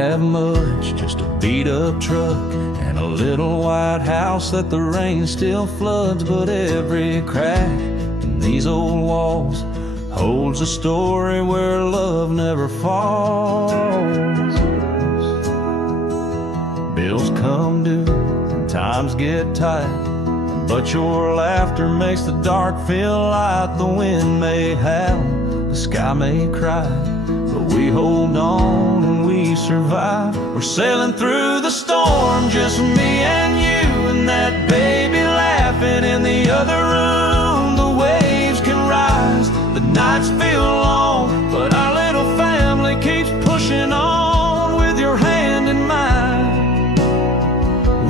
have much, just a beat-up truck and a little white house that the rain still floods. But every crack in these old walls holds a story where love never falls. Bills come due and times get tight, but your laughter makes the dark feel light. The wind may howl, the sky may cry, but we hold on and we survive. We're sailing through the storm, just me and you and that baby laughing in the other room. The waves can rise, the nights feel long, but our little family keeps pushing on. With your hand in mine,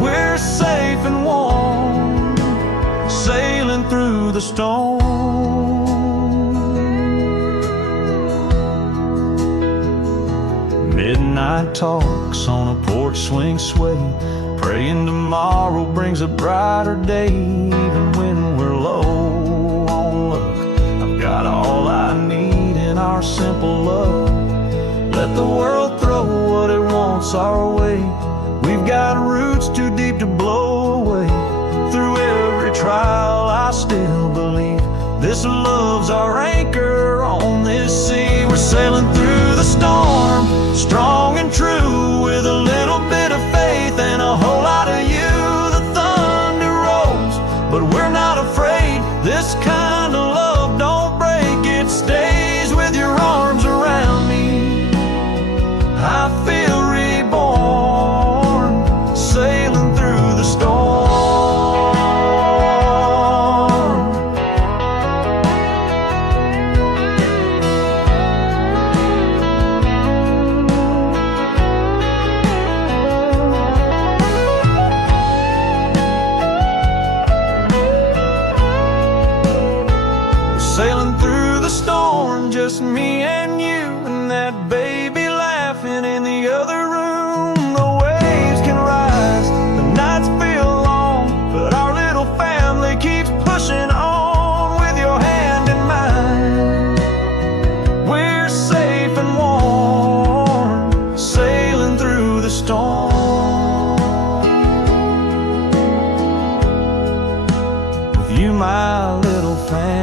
we're safe and warm, sailing through the storm. Midnight talks on a porch swing sway, praying tomorrow brings a brighter day. Even when we're low on luck, I've got all I need in our simple love. Let the world throw what it wants our way. We've got roots too deep to blow away. Through every trial I still believe this love's our anchor on this sea. We're sailing through the storm, strong and true, with a little bit of faith and a whole lot of you. The thunder rolls, but we're not afraid. This kind of love don't break, it stays. With your arms around me, I feel reborn, sailing through the storm. Sailing through the storm, just me and you and that baby laughing in the other room. The waves can rise, the nights feel long, but our little family keeps pushing on. With your hand in mine, we're safe and warm, sailing through the storm. With you, my little family.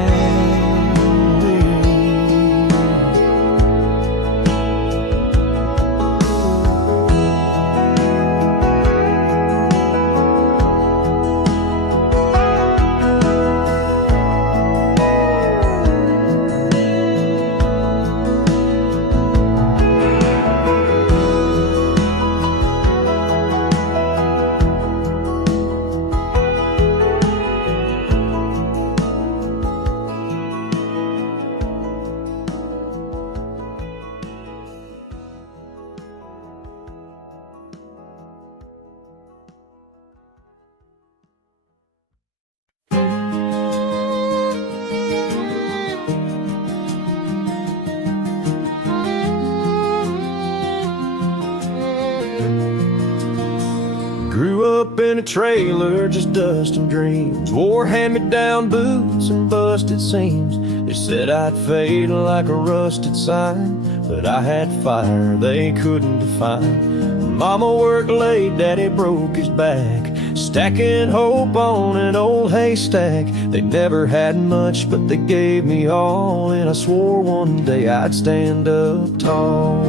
Grew up in a trailer, just dust and dreams. Wore hand-me-down boots and busted seams. They said I'd fade like a rusted sign, but I had fire they couldn't define. Mama worked late, Daddy broke his back, stacking hope on an old haystack. They never had much, but they gave me all, and I swore one day I'd stand up tall.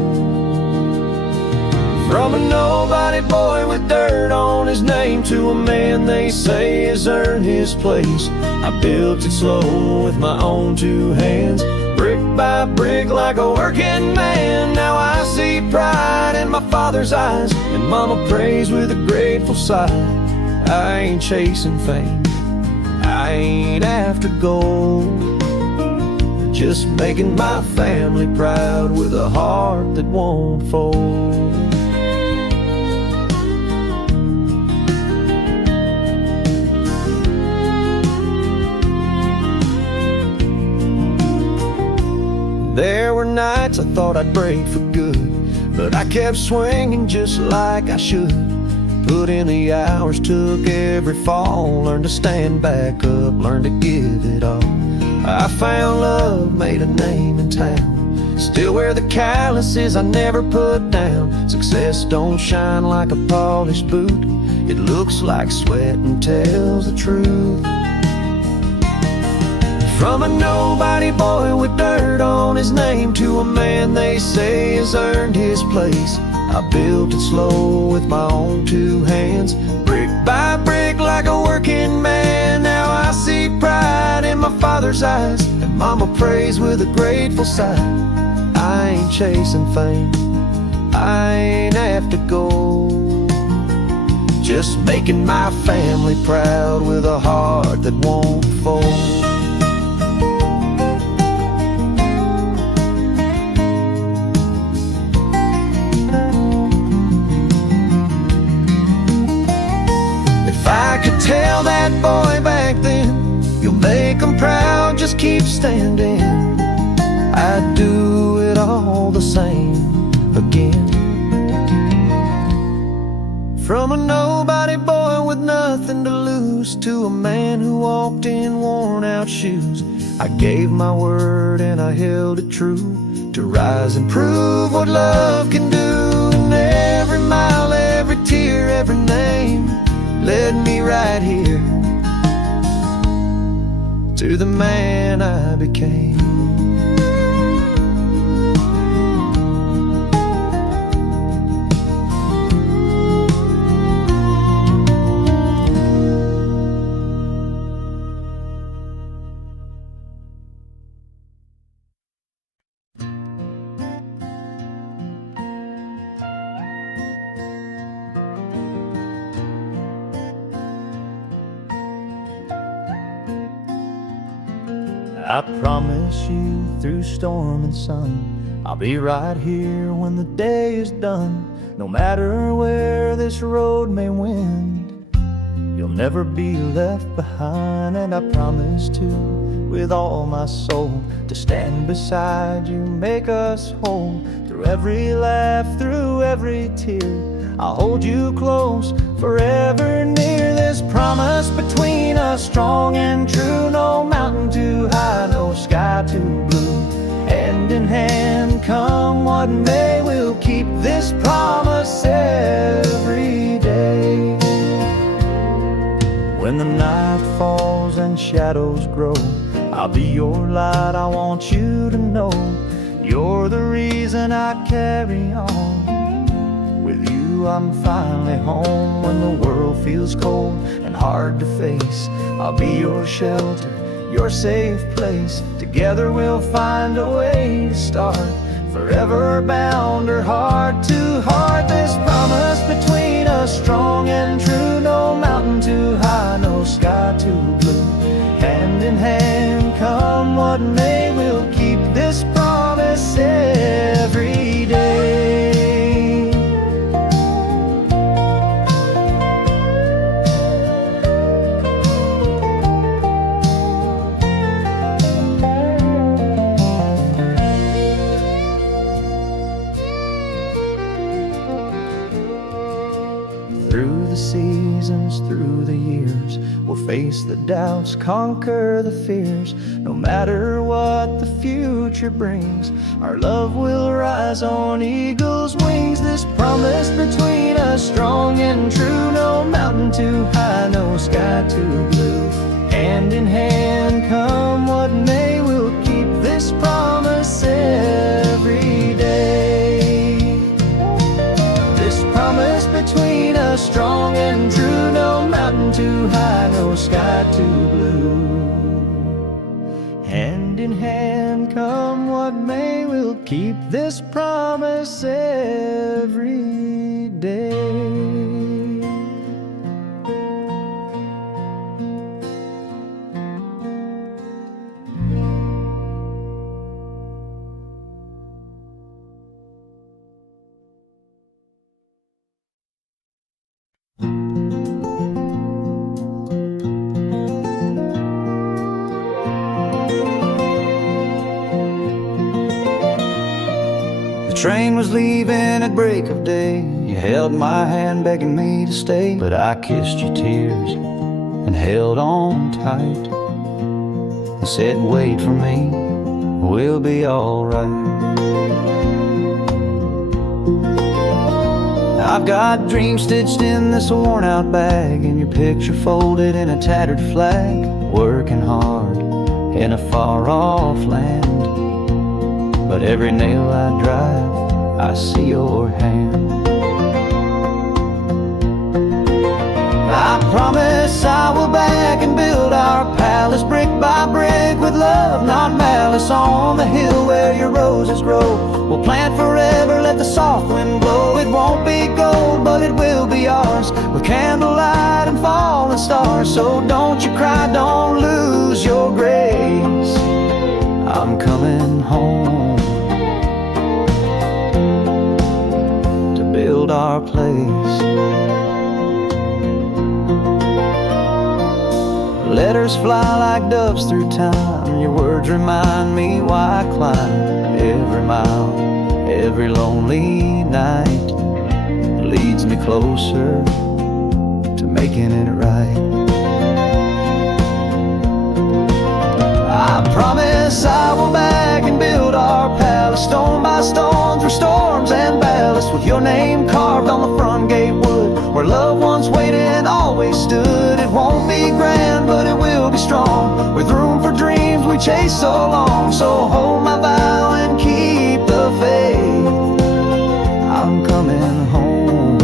From a nobody boy with dirt on his name to a man they say has earned his place, I built it slow with my own two hands, brick by brick like a working man. Now I see pride in my father's eyes, and Mama prays with a grateful sigh. I ain't chasing fame, I ain't after gold, just making my family proud with a heart that won't fold. There were nights I thought I'd break for good, but I kept swinging just like I should. Put in the hours, took every fall, learned to stand back up, learned to give it all. I found love, made a name in town, Still wear the calluses I never put down. Success don't shine like a polished boot. It looks like sweat and tells the truth. From a nobody boy with dirt on his name to a man they say has earned his place, I built it slow with my own two hands, brick by brick like a working man. Now I see pride in my father's eyes, and mama prays with a grateful sigh. I ain't chasing fame, I ain't after gold, just making my family proud with a heart that won't fold. I could tell that boy back then, you'll make him proud, just keep standing. I'd do it all the same again. From a nobody boy with nothing to lose to a man who walked in worn out shoes, I gave my word and I held it true, to rise and prove what love can do. And every mile, every tear, every name led me right here to the man I became. I promise you, through storm and sun, I'll be right here when the day is done. No matter where this road may wend, you'll never be left behind. And I promise to, with all my soul, to stand beside you, make us whole. Through every laugh, through every tear, I'll hold you close, forever near. This promise between us, strong and true. No mountain too high, no sky too blue. Hand in hand, come what may, we'll keep this promise every day. When the night falls and shadows grow, I'll be your light, I want you to know. You're the reason I carry on. With you I'm finally home. When the world feels cold and hard to face, I'll be your shelter, your safe place. Together we'll find a way to start, forever bound or heart to heart. This promise between us, strong and true. No mountain too high, no sky too blue. Hand in hand, come what may, we'll keep this promise every day. Through the seasons, through the years, we'll face the doubts, conquer the fears. No matter what the future brings, our love will rise on eagle's wings. This promise between us, strong and true. No mountain too high, no sky too blue. Hand in hand, come what may, we'll keep this promise every day. This promise between us, strong and true. No mountain too high, no sky too blue. Hand in hand, come what may, we'll keep this promise every day. The train was leaving at break of day. You held my hand begging me to stay, but I kissed your tears and held on tight and said wait for me we'll be alright. I've got dreams stitched in this worn out bag, and your picture folded in a tattered flag. Working hard in a far off land, but every nail I drive, I see your hand. I promise I will back and build our palace brick by brick, with love, not malice, on the hill where your roses grow. We'll plant forever, let the soft wind blow. It won't be gold, but it will be ours, with candlelight and falling stars. So don't you cry, don't lose your grace, I'm coming home to build our place. Letters fly like doves through time. Your words remind me why I climb every mile, every lonely night. It leads me closer to making it right. I promise I will back and build our palace, stone by stone, through storms and ballast, with your name carved on the front gate wood, where loved ones waited and always stood. It won't be grand, but it will be strong, with room for dreams we chased so long. So hold my vow and keep the faith, I'm coming home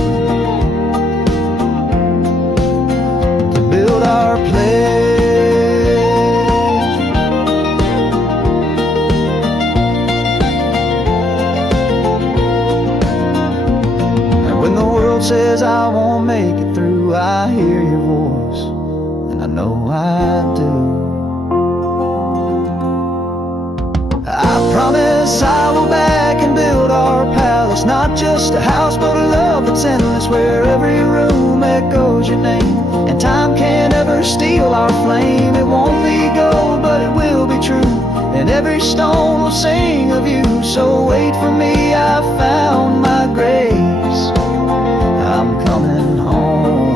to build our place. Says I won't make it through, I hear your voice, and I know I do. I promise I will back and build our palace, not just a house but a love that's endless, where every room echoes your name, and time can't ever steal our flame. It won't be gold, but it will be true, and every stone will sing of you. So wait for me, I've found my grace, I'm coming home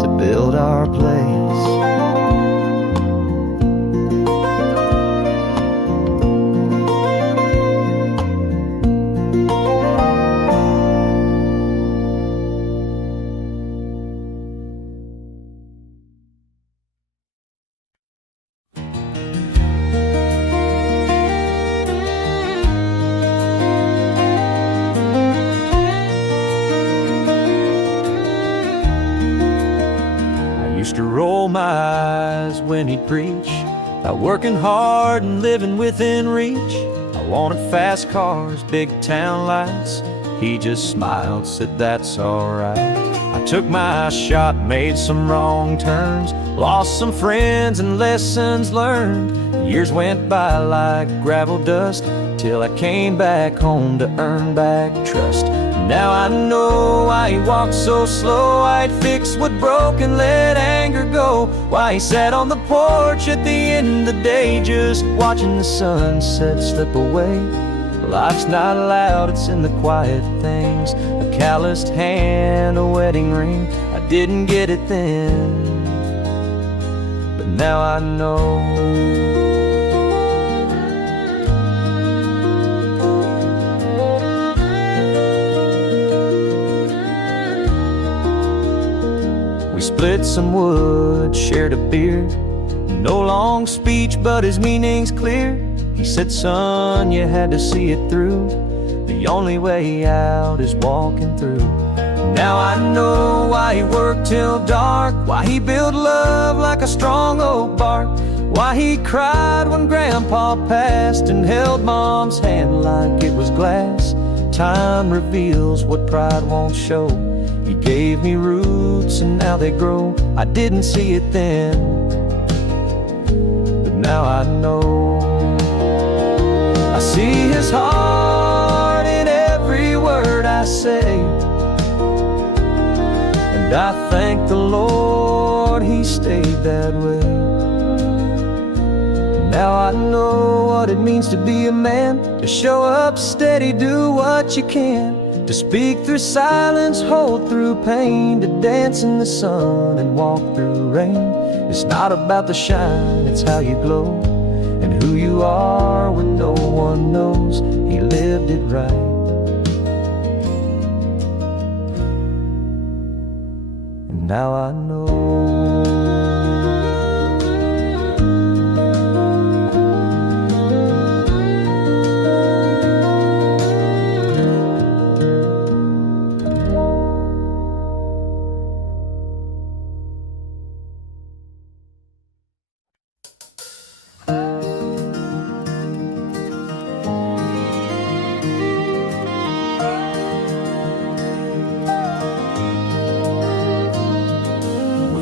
to build our place. Used to roll my eyes when he'd preach about working hard and living within reach. I wanted fast cars, big town lights. He just smiled, said that's alright. I took my shot, made some wrong turns, lost some friends and lessons learned. Years went by like gravel dust, till I came back home to earn back trust. Now I know why he walked so slow, why he'd fix what broke and let anger go, why he sat on the porch at the end of the day, just watching the sunset slip away. Life's not loud, it's in the quiet things, a calloused hand, a wedding ring. I didn't get it then, but now I know. We split some wood, shared a beer. No long speech, but his meaning's clear. He said, son, you had to see it through. The only way out is walking through. Now I know why he worked till dark, why he built love like a strong oak bark, why he cried when Grandpa passed and held Mom's hand like it was glass. Time reveals what pride won't show. He gave me roots and now they grow. I didn't see it then, but now I know. I see his heart in every word I say, and I thank the Lord he stayed that way. Now I know what it means to be a man, to show up steady, do what you can, To speak through silence, hold through pain, to dance in the sun and walk through rain. It's not about the shine, it's how you glow, and who you are when no one knows. He lived it right. And now I know.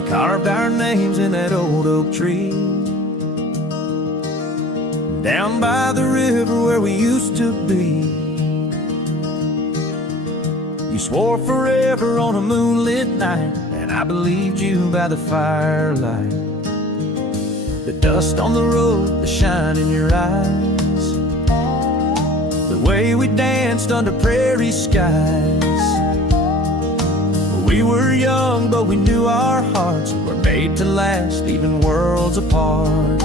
Carved our names in that old oak tree, down by the river where we used to be. You swore forever on a moonlit night, and I believed you by the firelight. The dust on the road, the shine in your eyes, the way we danced under prairie skies. We were young, but we knew our hearts were made to last, even worlds apart.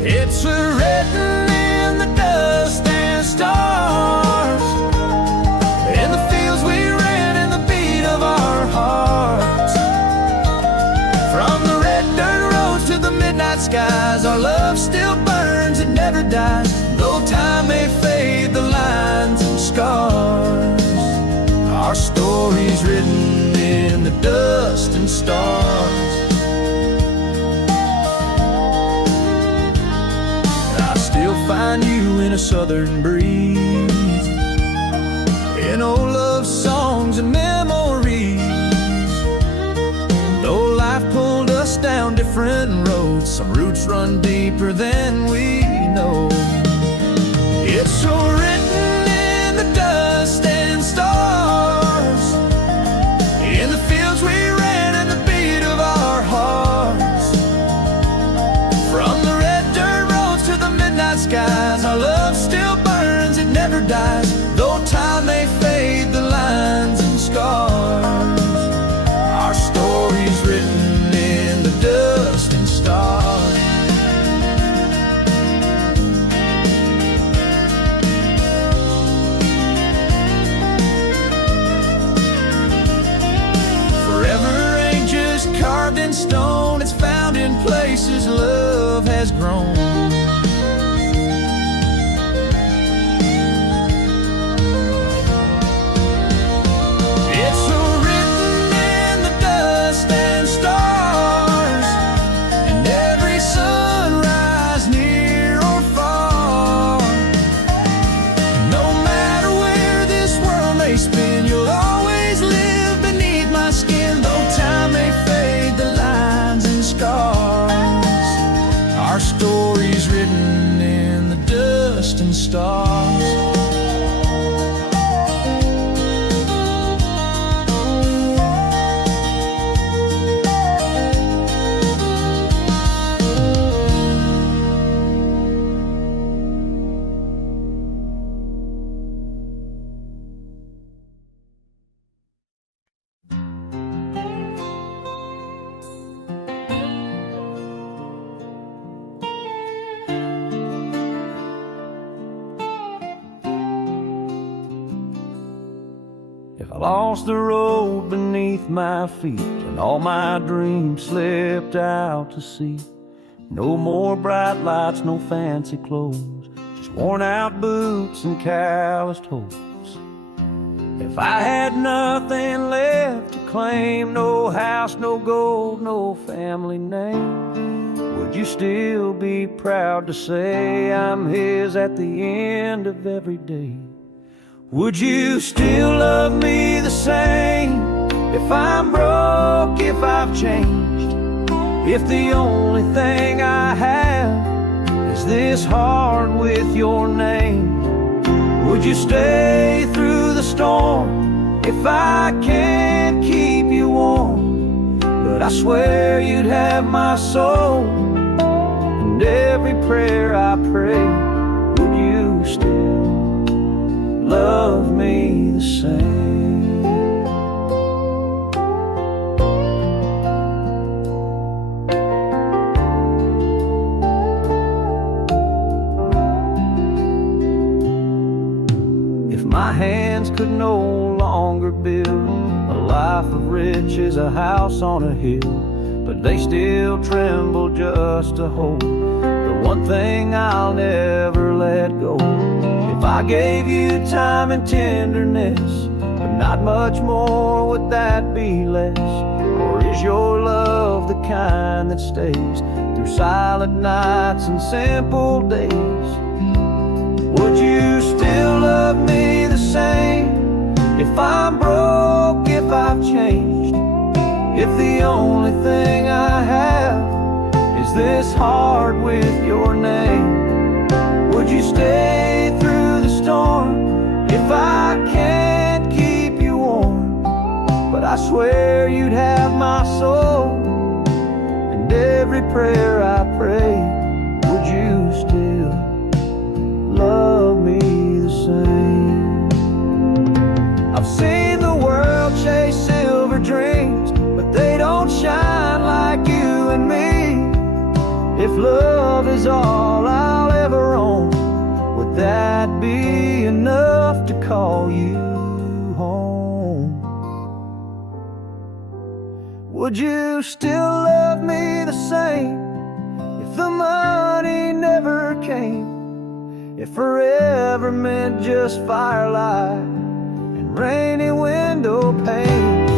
It's written in the dust and stars, in the fields we ran, in the beat of our hearts. From the red dirt roads to the midnight skies, our love still burns, it never dies. Though time may fade the lines and scars, our story's written in the dust and stars. I still find you in a southern breeze, in old love songs and memories. Though life pulled us down different roads, some roots run deeper than we know. It's so written in the dust and stars, in the fields we ran and the beat of our hearts. From the red dirt roads to the midnight skies, our love still burns, it never dies. Though time may fade the lines and scars, our story's written in the dust and stars. Carved in stone, it's found in places love has grown. It's so written in the dust and stars, and every sunrise near or far. No matter where this world may spin, you'll always live beneath my skin. Though time may fade the lines and scars, our story's written in the dust and stars. If I lost the road beneath my feet and all my dreams slipped out to sea, no more bright lights, no fancy clothes, just worn out boots and calloused hopes. If I had nothing left to claim, no house, no gold, no family name, would you still be proud to say I'm his at the end of every day? Would you still love me the same if I'm broke, if I've changed, if the only thing I have is this heart with your name? Would you stay through the storm if I can't keep you warm? But I swear you'd have my soul, and every prayer I pray. Would you still love me the same. If my hands could no longer build a life of riches, a house on a hill, but they still tremble just to hold the one thing I'll never let go. If I gave you time and tenderness, but not much more, would that be less? Or is your love the kind that stays through silent nights and simple days? Would you still love me the same if I'm broke, if I've changed? If the only thing I have is this heart with your name? Would you stay through the storm if I can't keep you warm? But I swear you'd have my soul, and every prayer I pray. Would you still love me the same? I've seen the world chase silver dreams, but they don't shine like you and me. If love is all I'll ever own, would that be enough to call you home? Would you still love me the same if the money never came? If forever meant just firelight and rainy window panes?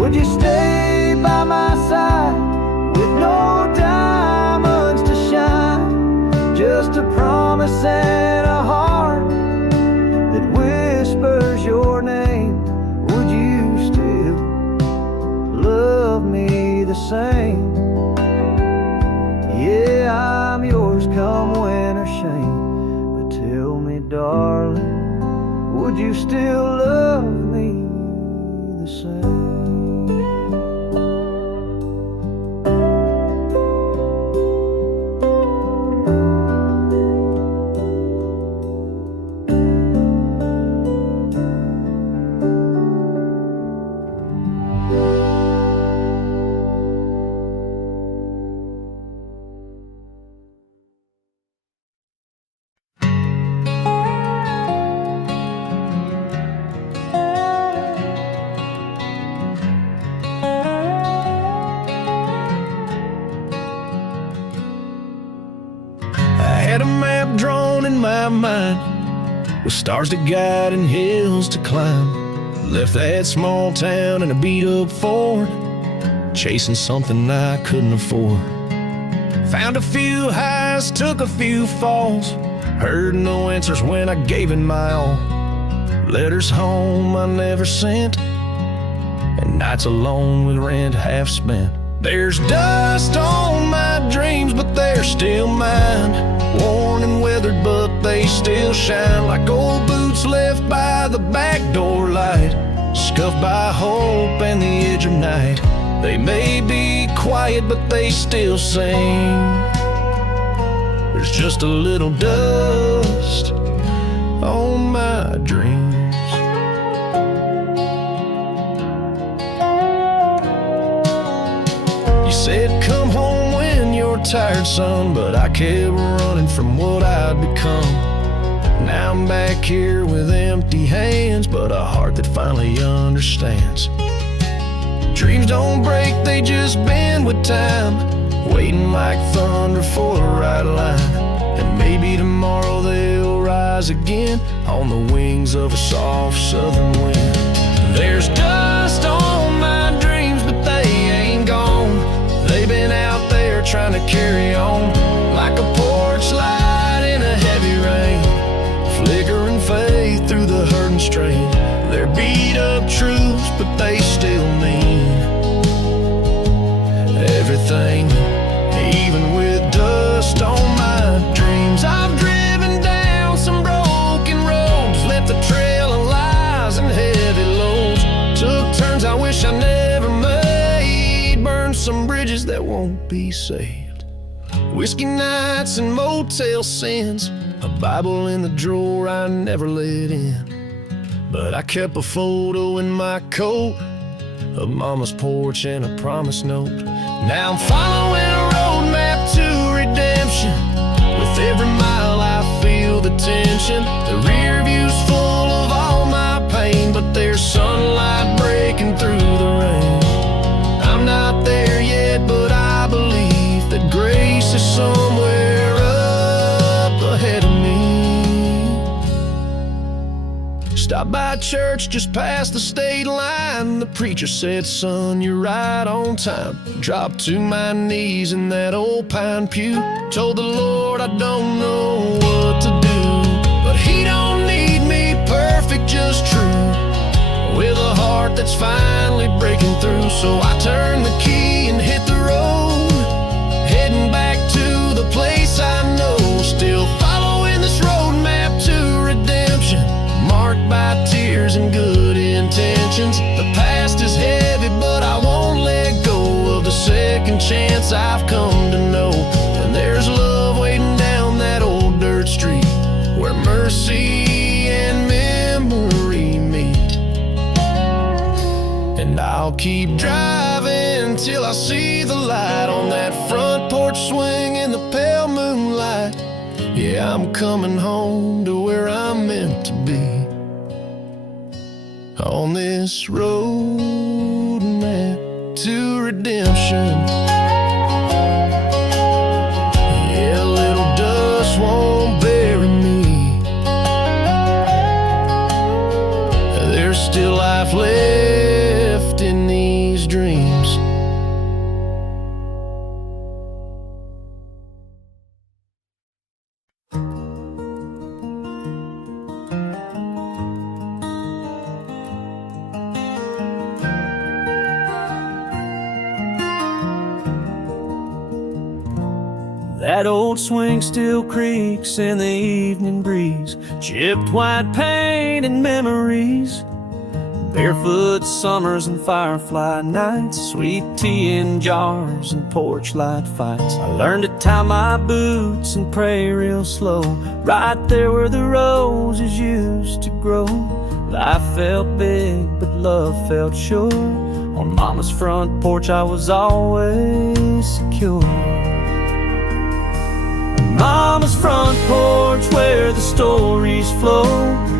Would you stay by my side with no diamonds to shine? Just a promise and a heart that whispers your name. Would you still love me the same? Yeah, I'm yours come win or shame. But tell me, darling, would you still love me the same? Had a map drawn in my mind with stars to guide and hills to climb. Left that small town in a beat-up Ford, chasing something I couldn't afford. Found a few highs, took a few falls, heard no answers when I gave it my all. Letters home I never sent, and nights alone with rent half spent. There's dust on my dreams, but they're still mine. Worn and weathered, but they still shine like old boots left by the back door light, scuffed by hope and the edge of night. They may be quiet, but they still sing. There's just a little dust on my dreams. You said come home when you're tired, son, but I kept running from what I'd become. Now I'm back here with empty hands, but a heart that finally understands. Dreams don't break, they just bend with time, waiting like thunder for the right line. And maybe tomorrow they'll rise again on the wings of a soft southern wind. There's dust on my dreams, but they ain't gone. They've been out there trying to carry on, like a porch light in a heavy rain, flickering faith through the hurt and strain. They're beat up truths, but they still mean everything, even with dust on my dreams. I've driven down some broken roads, left a trail of lies and heavy loads. Took turns I wish I never made, burned some bridges that won't be saved. Whiskey nights and motel sins, a Bible in the drawer I never let in. But I kept a photo in my coat of Mama's porch and a promise note. Now I'm following a roadmap to redemption. With every mile I feel the tension. The rear view's full of all my pain, but there's sunlight breaking through the rain. I'm not there yet, but I believe that grace is somewhere up ahead of me. Stopped by church just past the state line. The preacher said, "Son, you're right on time." Dropped to my knees in that old pine pew. Told the Lord I don't know what to do, but He don't need me perfect, just true, with a heart that's finally breaking through. So I turned the key and hit the road, heading back to the place I know. Still following this roadmap to redemption, marked by tears and good intentions. The past is heavy, but I won't let go of the second chance I've come to know. And there's love waiting down that old dirt street, where mercy and memory meet. And I'll keep driving till I see the light on that front porch swing in the pale moonlight. Yeah, I'm coming home to where I'm meant to be, on this road map to redemption. Yeah, a little dust won't bury me. There's still life left in these dreams. That old swing still creaks in the evening breeze, chipped white paint and memories, barefoot summers and firefly nights, sweet tea in jars and porch light fights. I learned to tie my boots and pray real slow, right there where the roses used to grow. Life felt big, but love felt sure. On Mama's front porch I was always secure. Mama's front porch where the stories flow,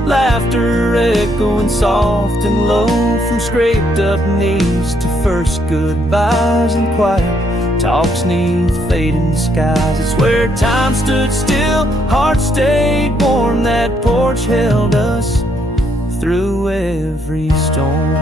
laughter echoing soft and low, from scraped up knees to first goodbyes and quiet talks neath fading skies. It's where time stood still, hearts stayed warm, that porch held us through every storm.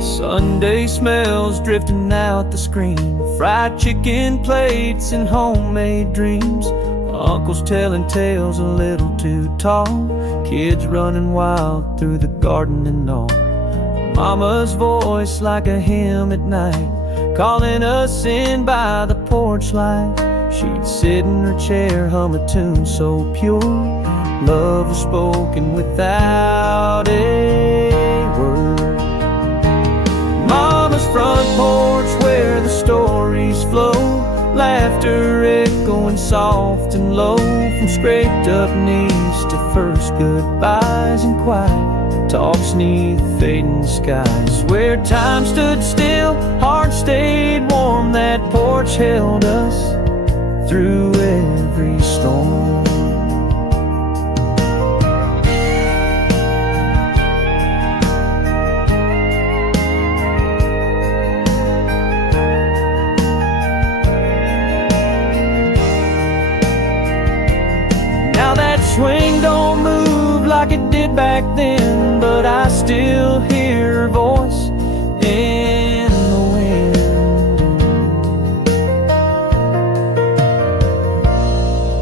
Sunday smells drifting out the screen, fried chicken plates and homemade dreams, uncles telling tales a little too tall, kids running wild through the garden and all. Mama's voice like a hymn at night, calling us in by the porch light. She'd sit in her chair, hum a tune so pure, love was spoken without a word. Mama's front porch where the stories flow, laughter echoing soft and low, from scraped up knees to first goodbyes and quiet talks neath fading skies. Where time stood still, hearts stayed warm, that porch held us through every storm. Swing don't move like it did back then, but I still hear her voice in the wind.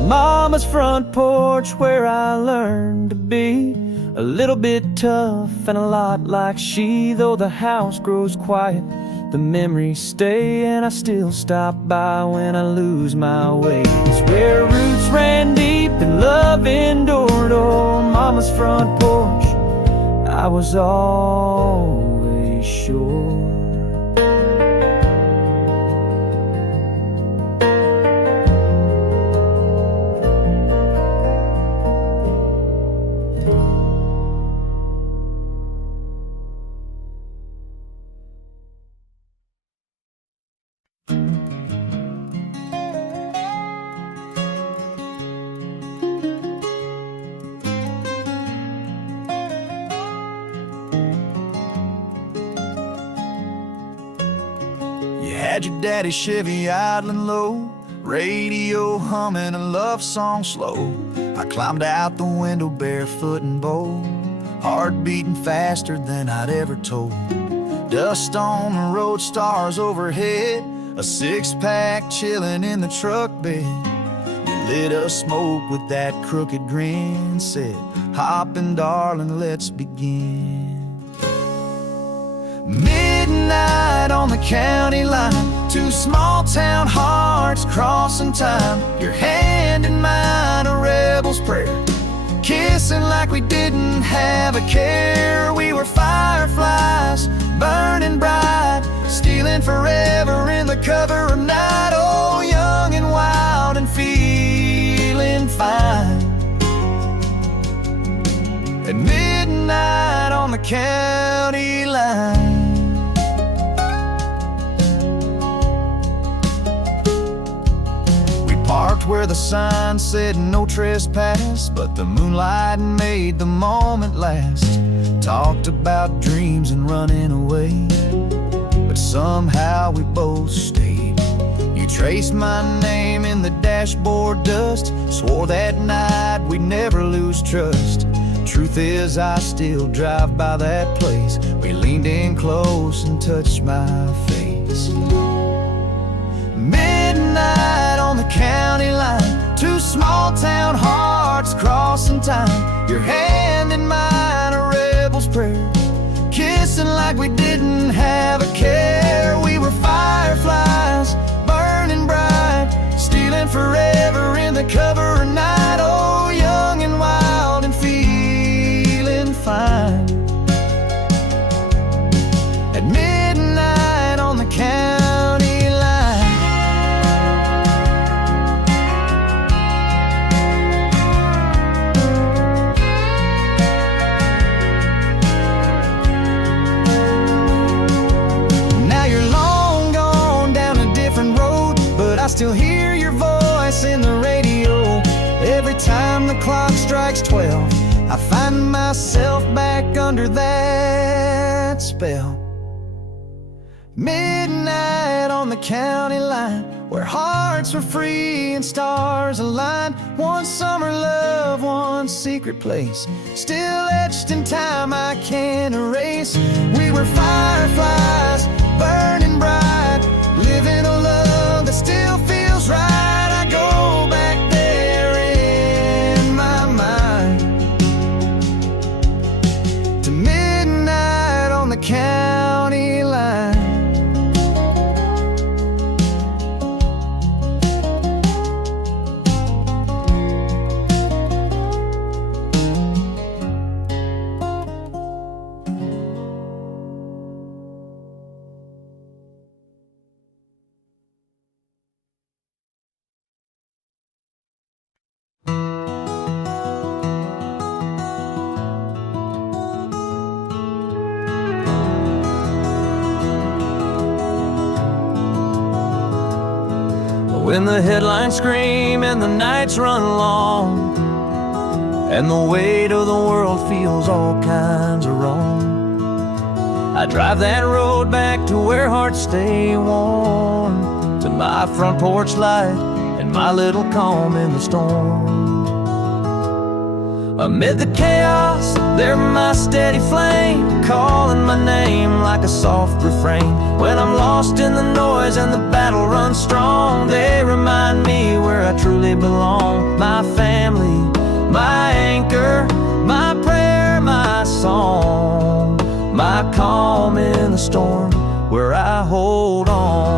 Mama's front porch where I learned to be a little bit tough and a lot like she. Though the house grows quiet, the memories stay, and I still stop by when I lose my way. It's where roots ran deep and love endured. On Mama's front porch I was always sure. You had your daddy's Chevy idling low, radio humming a love song slow. I climbed out the window barefoot and bold, heart beating faster than I'd ever told. Dust on the road, stars overhead, a six-pack chilling in the truck bed. You lit a smoke with that crooked grin, said, "Hoppin', darling, let's begin." Midnight on the county line, two small-town hearts crossing time. Your hand in mine, a rebel's prayer, kissing like we didn't have a care. We were fireflies, burning bright, stealing forever in the cover of night. Oh, young and wild and feeling fine. At midnight on the county line. Parked where the sign said no trespass, but the moonlight made the moment last. Talked about dreams and running away, but somehow we both stayed. You traced my name in the dashboard dust, swore that night we'd never lose trust. Truth is, I still drive by that place. We leaned in close and touched my face. Midnight on the county line, two small-town hearts crossing time. Your hand in mine, a rebel's prayer, kissing like we didn't have a care. We were fireflies, burning bright, stealing forever in the cover of night. Oh, young and wild and feeling fine. At midnight on the county line. I still hear your voice in the radio. Every time the clock strikes 12, I find myself back under that spell. Midnight on the county line, where hearts were free and stars aligned. One summer love, one secret place, still etched in time I can't erase. We were fireflies, burning bright, living a love that still feels right. I go back there in my mind to midnight on the county line. When the headlines scream and the nights run long, and the weight of the world feels all kinds of wrong, I drive that road back to where hearts stay warm, to my front porch light and my little calm in the storm. Amid the chaos, they're my steady flame, calling my name like a soft refrain. When I'm lost in the noise and the battle runs strong, they remind me where I truly belong. My family, my anchor, my prayer, my song, my calm in the storm, where I hold on.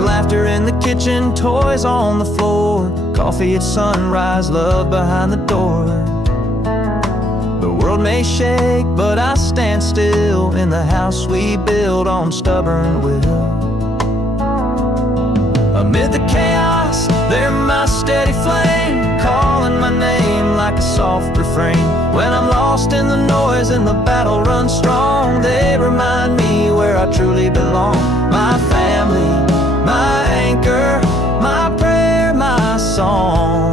Laughter in kitchen, toys on the floor, coffee at sunrise, love behind the door. The world may shake, but I stand still in the house we build on stubborn will. Amid the chaos, they're my steady flame, calling my name like a soft refrain. When I'm lost in the noise and the battle runs strong, they remind me where I truly belong. My family, my anchor, my prayer, my song,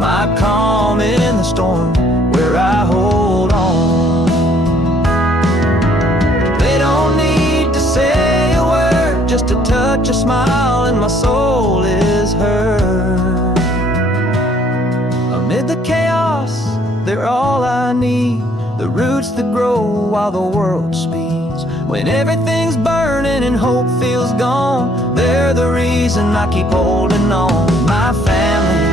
my calm in the storm, where I hold on. They don't need to say a word, just a touch, a smile, and my soul is heard. Amid the chaos, they're all I need, the roots that grow while the world speeds. When everything's burning and hope feels gone, they're the reason I keep holding on. My family,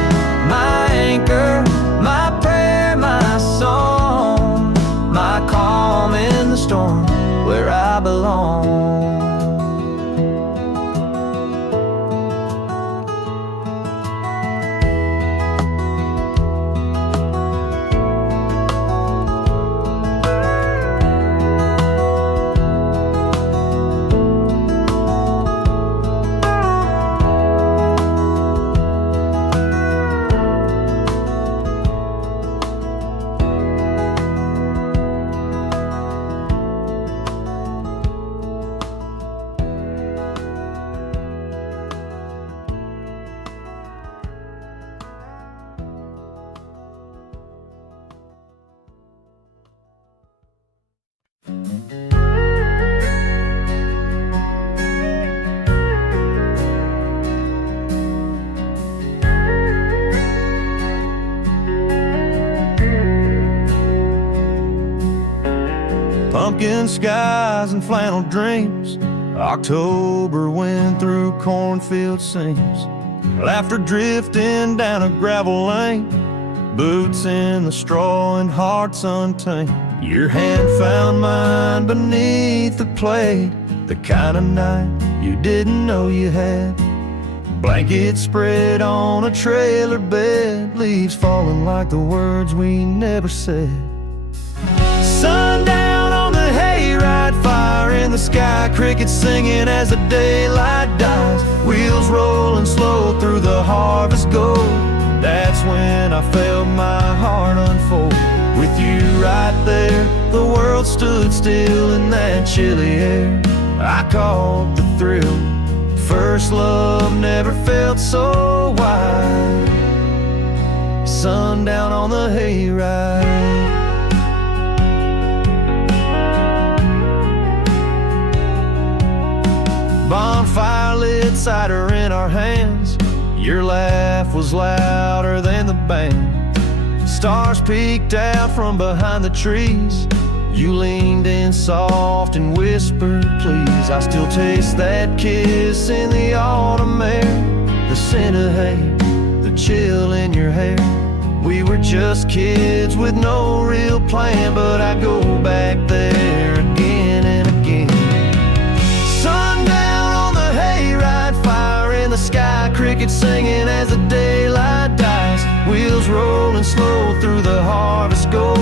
my anchor, my prayer, my song, my calm in the storm, where I belong. Pumpkin skies and flannel dreams, October wind through cornfield seams, laughter drifting down a gravel lane, boots in the straw and hearts untamed. Your hand found mine beneath the plate, the kind of night you didn't know you had. Blanket spread on a trailer bed, leaves falling like the words we never said. Sundown on the hayride, fire in the sky, crickets singing as the daylight dies, wheels rolling slow through the harvest gold. That's when I felt my heart unfold. With you right there, the world stood still in that chilly air. I caught the thrill, first love never felt so wide. Sundown on the hayride. Bonfire lit, cider in our hands, your laugh was louder than the band. Stars peeked out from behind the trees, you leaned in soft and whispered, please. I still taste that kiss in the autumn air, the scent of hay, the chill in your hair. We were just kids with no real plan, but I go back there again and again. Sundown on the hayride, fire in the sky, crickets singing as the daylight dies, wheels rolling slow through the harvest gold.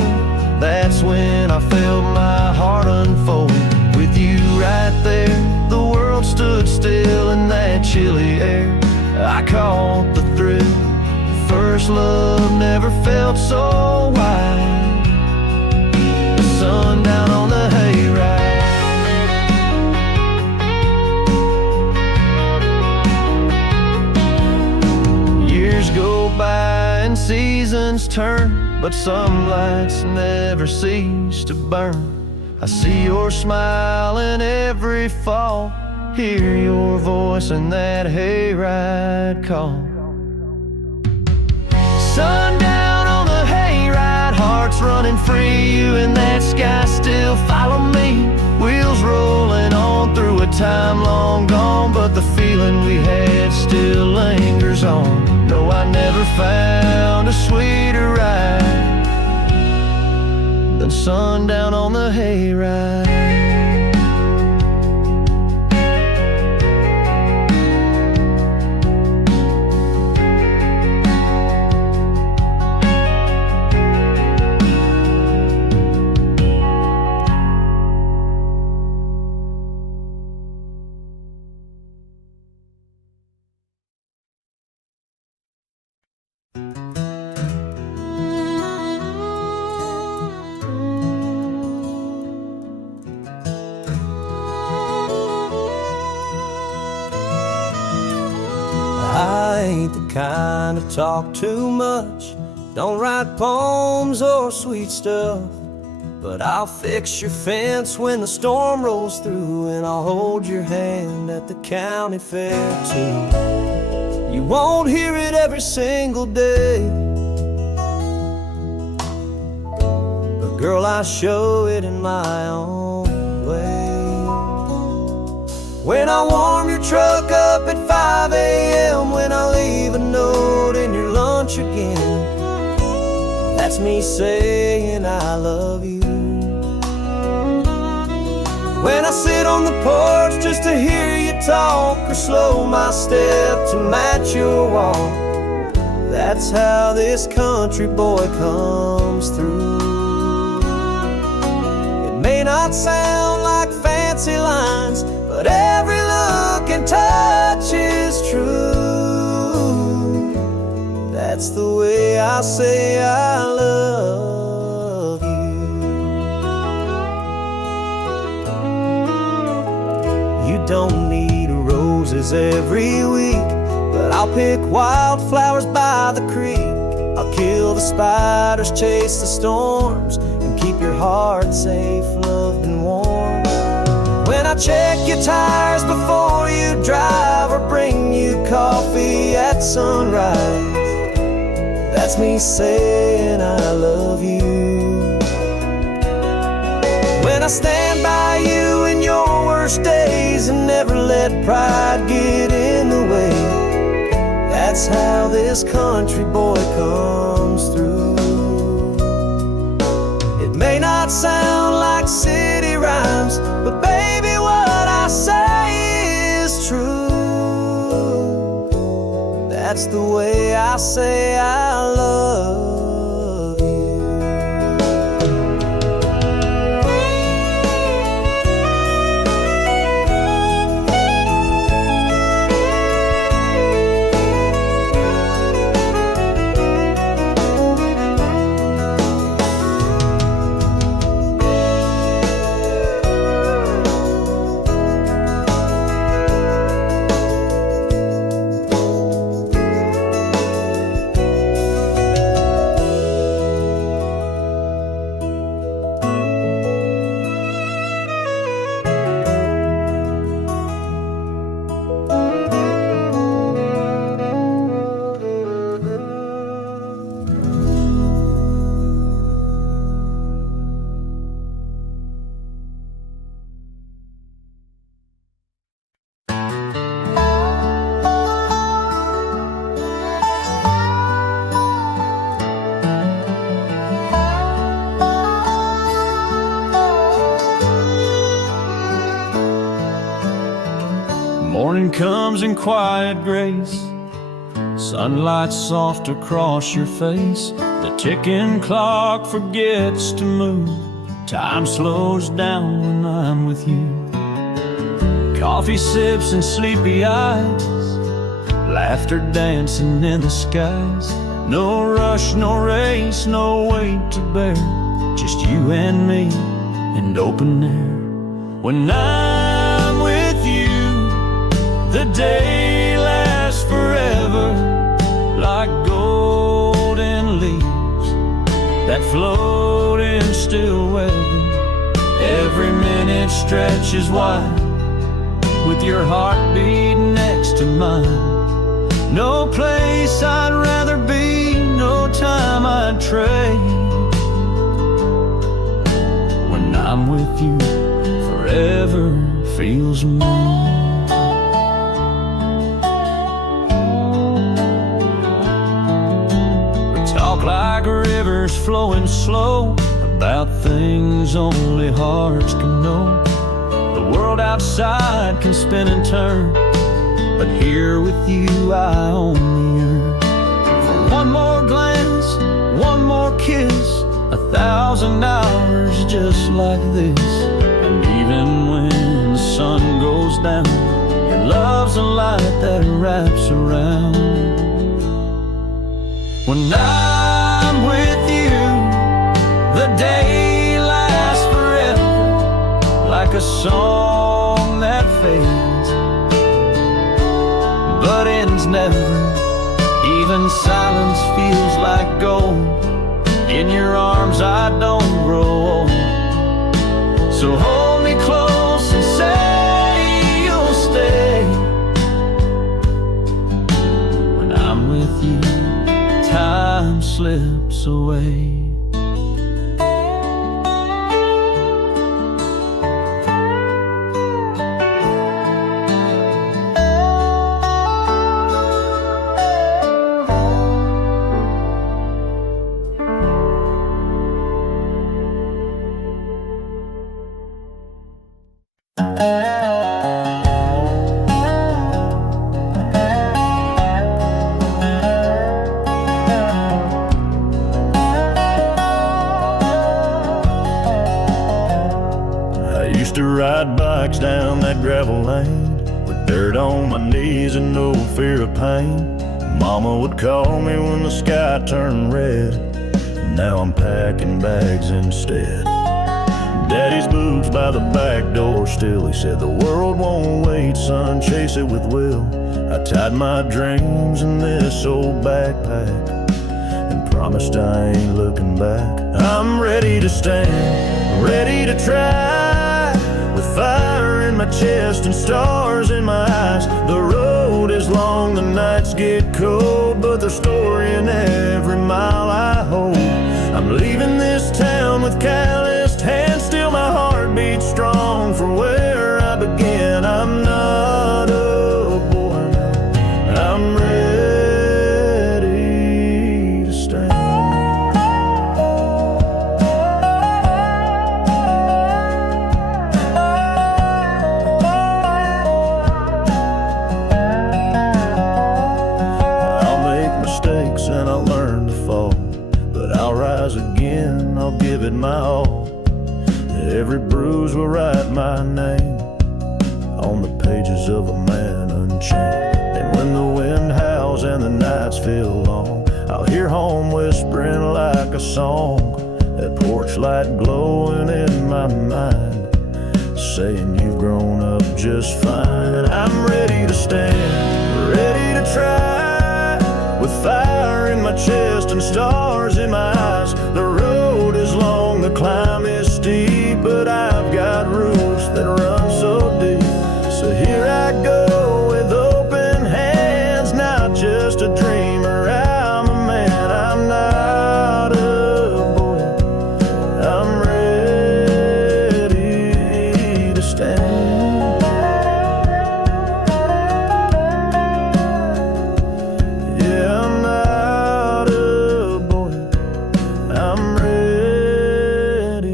That's when I felt my heart unfold. With you right there, the world stood still in that chilly air. I caught the thrill, first love never felt so wide. Sundown on the hayride. Years go by and seasons turn, but some lights never cease to burn. I see your smile in every fall, hear your voice in that hayride call. Sundown on the hayride, hearts running free, you in that sky still follow me. Wheels rolling on through a time long gone, but the feeling we had still lingers on. No, I never found a sweeter ride than sundown on the hayride. ain't the kind to talk too much, don't write poems or sweet stuff, but I'll fix your fence when the storm rolls through, and I'll hold your hand at the county fair too. You won't hear it every single day, but girl, I show it in my own way. When I warm your truck up at 5 a.m., when I leave a note in your lunch again, that's me saying I love you. When I sit on the porch just to hear you talk, or slow my step to match your walk, that's how this country boy comes through. It may not sound like fancy lines, but every look and touch is true. That's the way I say I love you. You don't need roses every week, but I'll pick wildflowers by the creek. I'll kill the spiders, chase the storms, and keep your heart safe, loved and warm. When I check your tires before you drive, or bring you coffee at sunrise, that's me saying I love you. When I stand by you in your worst days and never let pride get in the way, that's how this country boy comes through. It may not sound like city rhymes, but baby, what I say is true. That's the way I say I love you. Morning comes in quiet grace, sunlight soft across your face. The ticking clock forgets to move, time slows down when I'm with you. Coffee sips and sleepy eyes, laughter dancing in the skies. No rush, no race, no weight to bear, just you and me and open air. When I'm with you, the day lasts forever, like golden leaves that float in still weather. Every minute stretches wide, with your heartbeat next to mine. No place I'd rather be, no time I'd trade. When I'm with you, forever feels mine. Like rivers flowing slow, about things only hearts can know. The world outside can spin and turn, but here with you I own the earth. For one more glance, one more kiss, 1,000 hours just like this. And even when the sun goes down, your love's a light that wraps around. When I'm with you, the day lasts forever, like a song that fades but ends never. Even silence feels like gold. In your arms I don't grow old. So hold me close and say you'll stay. When I'm with you, time slips away. Used to ride bikes down that gravel lane with dirt on my knees and no fear of pain. Mama would call me when the sky turned red. Now I'm packing bags instead. Daddy's boots by the back door still. He said the world won't wait, son, chase it with will. I tied my dreams in this old backpack and promised I ain't looking back. I'm ready to stand, ready to try, with fire in my chest and stars in my eyes. The road is long, the nights get cold, but there's story in every mile I hold. I'm leaving this town with calloused hands, still my heart beats strong for where I began. I'm not a boy now, I'm ready to stand. I'll make mistakes and I'll learn to fall, but I'll rise again, I'll give it my all. Every bruise will write my name on the pages of a man unchained. And when the wind howls and the nights feel long, I'll hear home whispering like a song, that porch light glowing in my mind, saying you've grown up just fine. And I'm ready to stand, ready to try, with fire in my chest and stars in my eyes. The road is long, the climb is steep, but I've got roots that run so deep. So here I go with open hands, not just a dreamer, I'm a man. I'm not a boy, I'm ready to stand. Yeah, I'm not a boy, I'm ready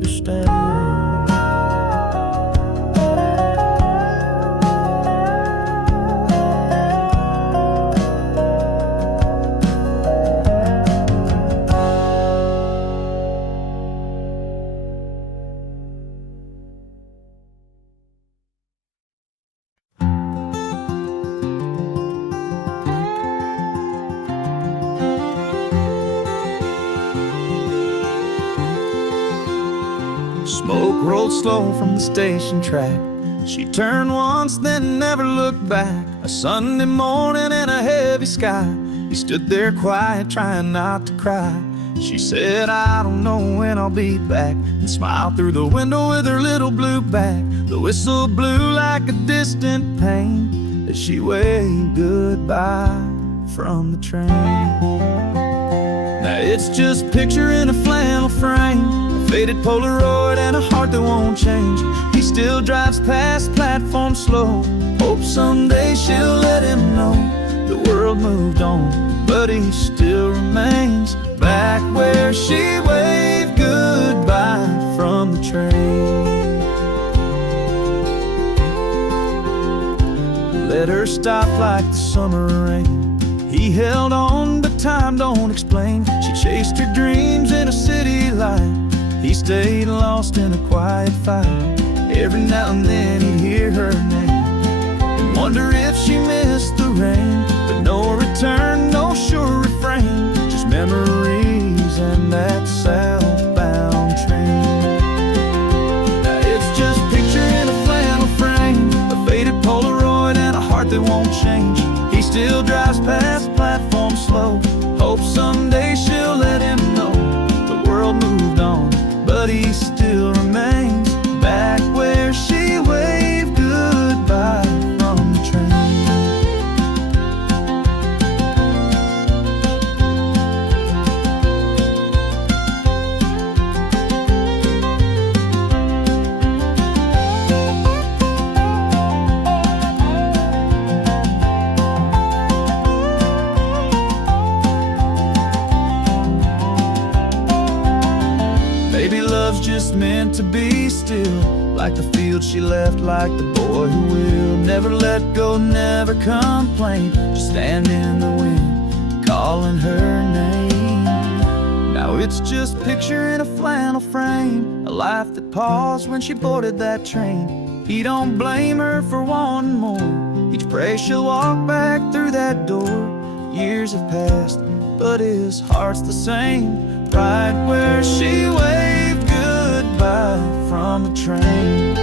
to stand. Smoke rolled slow from the station track. She turned once, then never looked back. A Sunday morning in a heavy sky, he stood there quiet, trying not to cry. She said, I don't know when I'll be back, and smiled through the window with her little blue bag. The whistle blew like a distant pain as she waved goodbye from the train. Now it's just a picture in a flannel frame, a faded Polaroid and a heart that won't change. He still drives past platform slow, hopes someday she'll let him know the world moved on, but he still remains back where she waved goodbye from the train. Let her stop like the summer rain. He held on, but time don't explain. She chased her dreams in a city light. He stayed lost in a quiet fight. Every now and then he'd hear her name and wonder if she missed the rain. But no return, no sure refrain, just memories and that southbound train. Now it's just a picture in a flannel frame, a faded Polaroid and a heart that won't change. He still drives past the platform slow. Hope someday she'll let him know the world moved on, but he still remains back where she waved goodbye from the train. Maybe love's just meant to be still, like the field she left, like the boy who will never let go, never complain, just stand in the wind, calling her name. Now it's just a picture in a flannel frame, a life that paused when she boarded that train. He don't blame her for wanting more, each prays she'll walk back through that door. Years have passed, but his heart's the same, right where she waved goodbye from the train.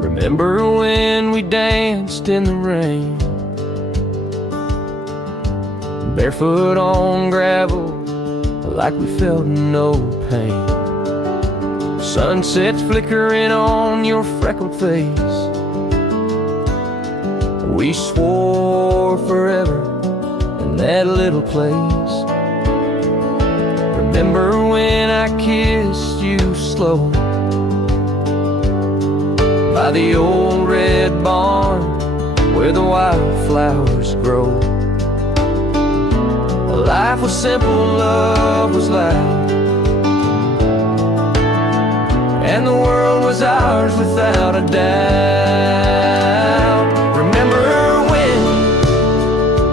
Remember when we danced in the rain, barefoot on gravel, like we felt no pain. Sunsets flickering on your freckled face. We swore forever in that little place. Remember when I kissed you slow by the old red barn where the wildflowers grow. Life was simple, love was loud, and the world was ours without a doubt. Remember when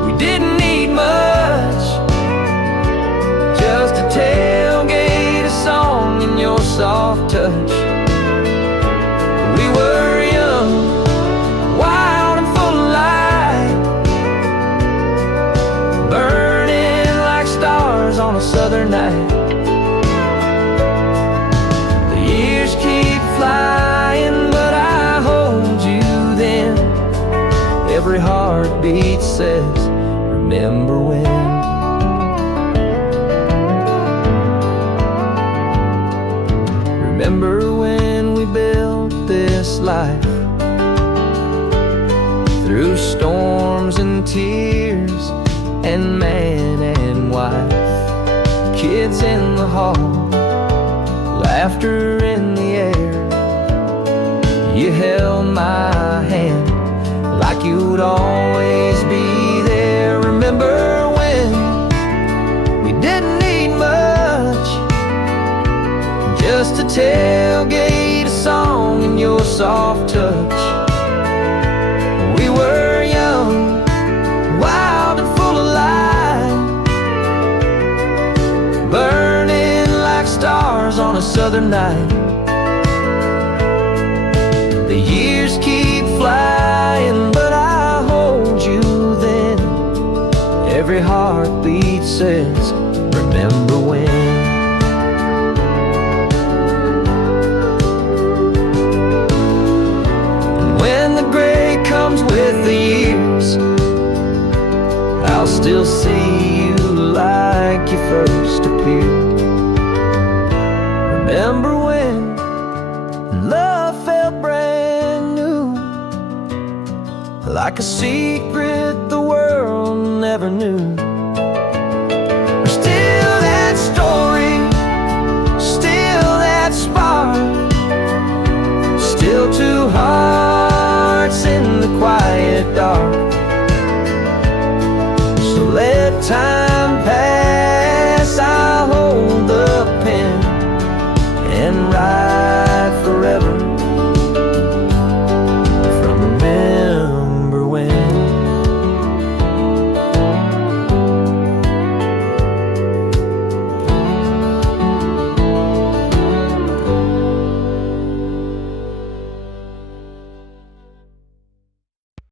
we didn't need much, just a tailgate, a song, and your soft touch. We were young, wild and full of light, burning like stars on a southern night. The years keep flying, but I hold you then. Every heartbeat says, remember when. Remember when we built this life, through storms and tears, and man and wife, kids in the hall, laughter in the air. You held my hand like you'd always be there. Remember when we didn't need much, just a tailgate, a song, and your soft touch. We were young, wild and full of life, burning like stars on a southern night. The years keep flying, but I hold you then. Every heartbeat says, remember when. Comes with the years, I'll still see you like you first appeared. Remember when love felt brand new, like a secret the world never knew. Still that story, still that spark, still two hearts in the quiet dark. So let time